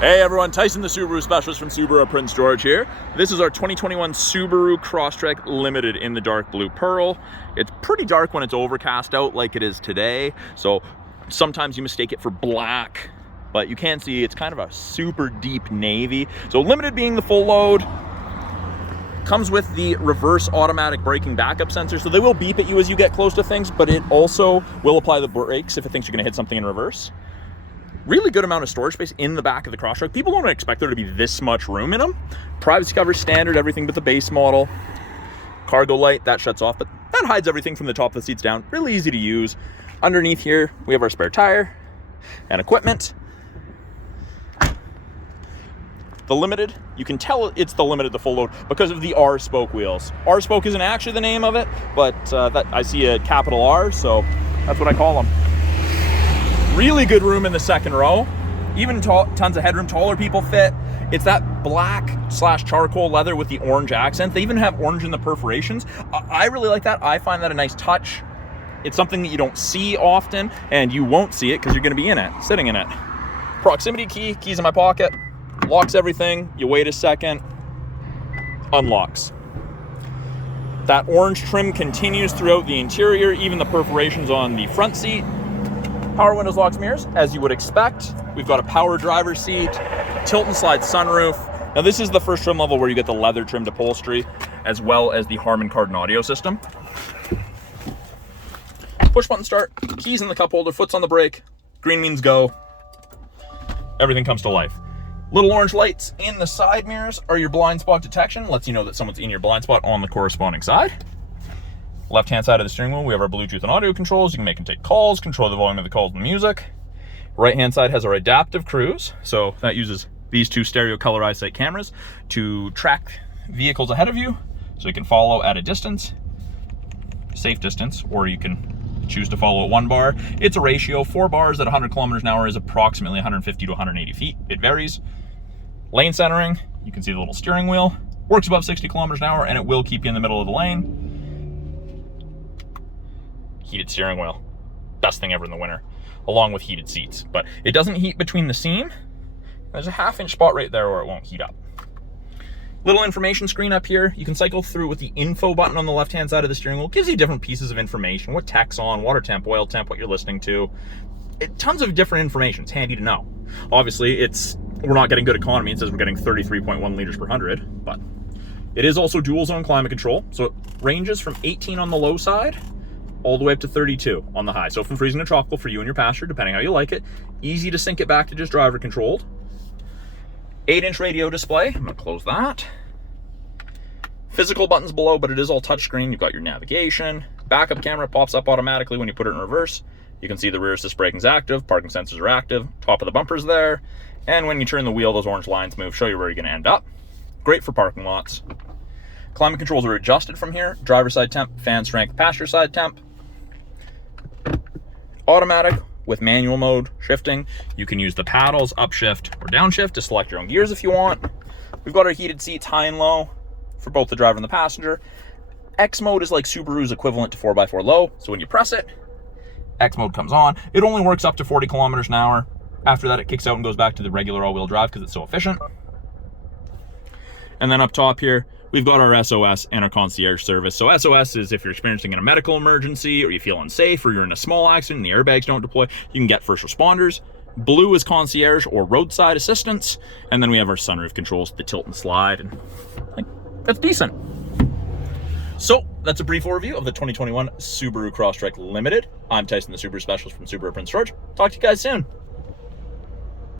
Hey everyone, Tyson the Subaru specialist from Subaru Prince George here. This is our 2021 Subaru Crosstrek Limited in the dark blue pearl. It's pretty dark when it's overcast out like it is today, so sometimes you mistake it for black, but you can see it's kind of a super deep navy. So Limited being the full load, comes with the reverse automatic braking backup sensor, so they will beep at you as you get close to things, but it also will apply the brakes if it thinks you're gonna hit something in reverse. Really good amount of storage space in the back of the Crosstrek. People don't expect there to be this much room in them. Privacy cover standard, everything but the base model. Cargo light, that shuts off, but that hides everything from the top of the seats down. Really easy to use. Underneath here, we have our spare tire and equipment. The Limited, you can tell it's the Limited, the full load, because of the R spoke wheels. R spoke isn't actually the name of it, but that I see a capital R, so that's what I call them. Really good room in the second row, even tons of headroom. Taller people fit. It's that black / charcoal leather with the orange accent. They even have orange in the perforations. I really like that. I find that a nice touch. It's something that you don't see often, and you won't see it because you're going to be in it, sitting in it. Proximity key, keys in my pocket, locks everything. You wait a second, unlocks. That orange trim continues throughout the interior, even the perforations on the front seat. Power windows, locks, mirrors, as you would expect. We've got a power driver's seat, tilt and slide sunroof. Now this is the first trim level where you get the leather trimmed upholstery, as well as the Harman Kardon audio system. Push button start, keys in the cup holder, foot's on the brake, green means go. Everything comes to life. Little orange lights in the side mirrors are your blind spot detection. Lets you know that someone's in your blind spot on the corresponding side. Left-hand side of the steering wheel, we have our Bluetooth and audio controls. You can make and take calls, control the volume of the calls and the music. Right-hand side has our adaptive cruise. So that uses these two stereo color eyesight cameras to track vehicles ahead of you, so you can follow at a distance, safe distance, or you can choose to follow at 1 bar. It's a ratio. 4 bars at 100 kilometers an hour is approximately 150 to 180 feet. It varies. Lane centering, you can see the little steering wheel. Works above 60 kilometers an hour, and it will keep you in the middle of the lane. Heated steering wheel, best thing ever in the winter, along with heated seats. But it doesn't heat between the seam. There's a 1/2-inch spot right there where it won't heat up. Little information screen up here. You can cycle through with the info button on the left-hand side of the steering wheel. It gives you different pieces of information, what tech's on, water temp, oil temp, what you're listening to. Tons of different information. It's handy to know. Obviously, we're not getting good economy. It says we're getting 33.1 liters per 100, but it is also dual zone climate control. So it ranges from 18 on the low side all the way up to 32 on the high. So from freezing to tropical for you and your passenger, depending how you like it. Easy to sync it back to just driver controlled. 8-inch radio display. I'm gonna close that. Physical buttons below, but it is all touchscreen. You've got your navigation. Backup camera pops up automatically when you put it in reverse. You can see the rear assist braking's active, parking sensors are active, top of the bumper's there. And when you turn the wheel, those orange lines move, show you where you're gonna end up. Great for parking lots. Climate controls are adjusted from here. Driver side temp, fan strength, passenger side temp. Automatic with manual mode shifting. You can use the paddles, upshift or downshift to select your own gears if you want. We've got our heated seats high and low for both the driver and the passenger. X mode is like Subaru's equivalent to 4x4 low. So when you press it, X mode comes on. It only works up to 40 kilometers an hour. After that, it kicks out and goes back to the regular all-wheel drive because it's so efficient. And then up top here, we've got our SOS and our concierge service. So SOS is if you're experiencing a medical emergency or you feel unsafe or you're in a small accident and the airbags don't deploy, you can get first responders. Blue is concierge or roadside assistance. And then we have our sunroof controls, the tilt and slide, and that's decent. So that's a brief overview of the 2021 Subaru Crosstrek Limited. I'm Tyson, the Subaru specialist from Subaru Prince George. Talk to you guys soon.